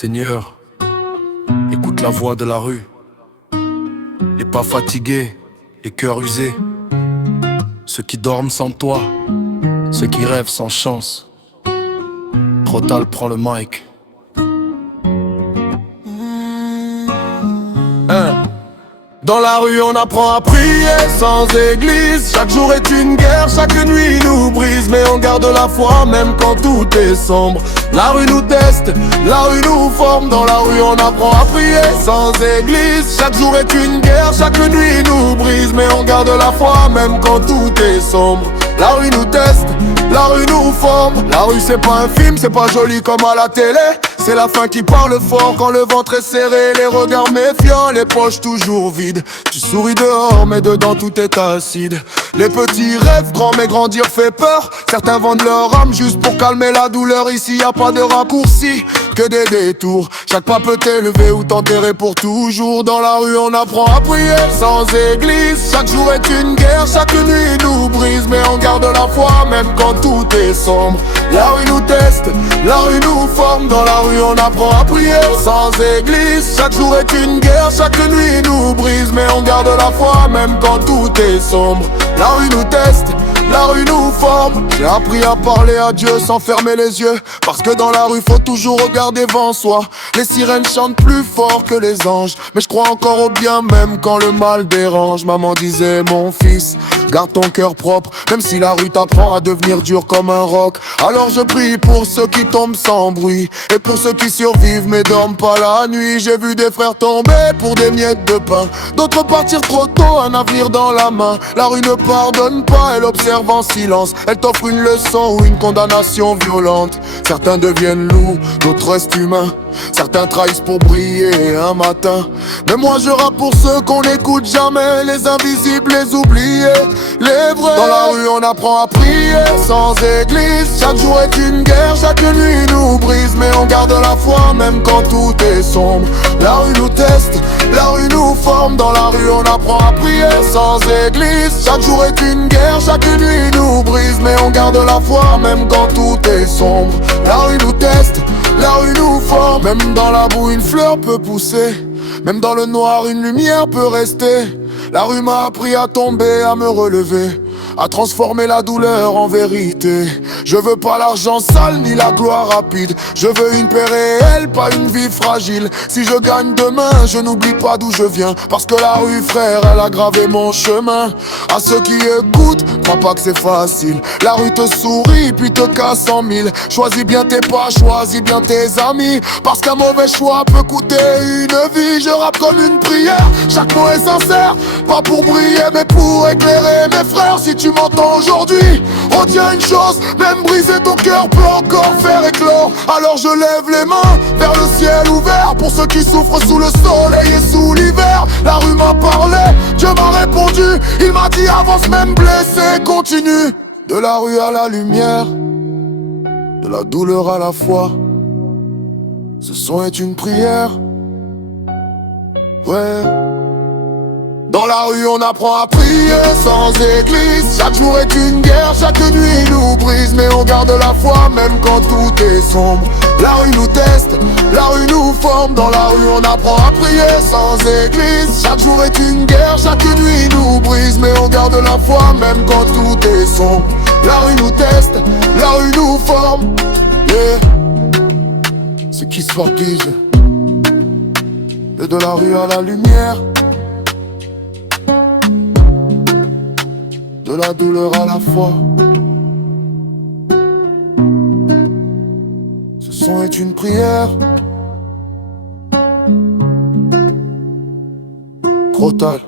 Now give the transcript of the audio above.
Seigneur, écoute la voix de la rue. Les pas fatigués, les cœurs usés. Ceux qui dorment sans toi, ceux qui rêvent sans chance. Crotal prend le mic. Dans la rue on apprend à prier sans église. Chaque jour est une guerre, chaque nuit nous brise. Mais on garde la foi même quand tout est sombre. La rue nous teste, la rue nous forme. Dans la rue on apprend à prier sans église. Chaque jour est une guerre, chaque nuit nous brise. Mais on garde la foi même quand tout est sombre. La rue nous teste, la rue nous forme. La rue c'est pas un film, c'est pas joli comme à la télé. C'est la faim qui parle fort quand le ventre est serré. Les regards méfiants, les poches toujours vides. Tu souris dehors mais dedans tout est acide. Les petits rêves grands mais grandir fait peur. Certains vendent leur âme juste pour calmer la douleur. Ici y a pas de raccourci, que des détours. Chaque pas peut t'élever ou t'enterrer pour toujours. Dans la rue on apprend à prier sans église. Chaque jour est une guerre, chaque nuit nous brise. Mais on garde la foi même quand tout est sombre. La rue nous teste, la rue nous forme. Dans la rue on apprend à prier sans église. Chaque jour est une guerre, chaque nuit nous brise. Mais on garde la foi même quand tout est sombre. La rue nous teste, la rue nous forme. J'ai appris à parler à Dieu sans fermer les yeux. Parce que dans la rue faut toujours regarder devant soi. Les sirènes chantent plus fort que les anges. Mais je crois encore au bien même quand le mal dérange. Maman disait mon fils, garde ton cœur propre. Même si la rue t'apprend à devenir dur comme un roc. Alors je prie pour ceux qui tombent sans bruit. Et pour ceux qui survivent mais dorment pas la nuit. J'ai vu des frères tomber pour des miettes de pain. D'autres partir trop tôt, un avenir dans la main. La rue ne pardonne pas, elle observe en silence. Elle t'offre une leçon ou une condamnation violente. Certains deviennent loups, d'autres restent humains. Certains trahissent pour briller un matin. Mais moi je rappe pour ceux qu'on n'écoute jamais. Les invisibles, les oubliés, les vrais. Dans la rue on apprend à prier sans église. Chaque jour est une guerre, chaque nuit nous brise. Mais on garde la foi même quand tout est sombre. La rue nous teste, la rue nous forme. Dans la rue on apprend à prier sans église. Chaque jour est une guerre, chaque nuit nous brise. Mais on garde la foi même quand tout est sombre. La rue nous teste, la rue nous forme. Même dans la boue une fleur peut pousser. Même dans le noir une lumière peut rester. La rue m'a appris à tomber, à me relever, à transformer la douleur en vérité. Je veux pas l'argent sale ni la gloire rapide. Je veux une paix réelle, pas une vie fragile. Si je gagne demain, je n'oublie pas d'où je viens. Parce que la rue frère, elle a gravé mon chemin. À ceux qui écoutent, crois pas que c'est facile. La rue te sourit puis te casse en mille. Choisis bien tes pas, choisis bien tes amis. Parce qu'un mauvais choix peut coûter une vie. Je rappe comme une prière, chaque mot est sincère. Pas pour briller mais pour éclairer mes frères. Si tu m'entends aujourd'hui, retiens une chose. Même briser ton cœur peut encore faire éclore. Alors je lève les mains vers le ciel ouvert. Pour ceux qui souffrent sous le soleil et sous l'hiver. La rue m'a parlé, Dieu m'a répondu. Il m'a dit avance même blessé, continue. De la rue à la lumière, de la douleur à la foi. Ce son est une prière. Ouais. Dans la rue on apprend à prier sans église. Chaque jour est une guerre, chaque nuit nous brise. Mais on garde la foi même quand tout est sombre. La rue nous teste, la rue nous forme. Dans la rue on apprend à prier sans église. Chaque jour est une guerre, chaque nuit nous brise. Mais on garde la foi même quand tout est sombre. La rue nous teste, la rue nous forme. Yeah. Ceux qui se fortigent de la rue à la lumière. De la douleur à la foi. Ce son est une prière. Crotal.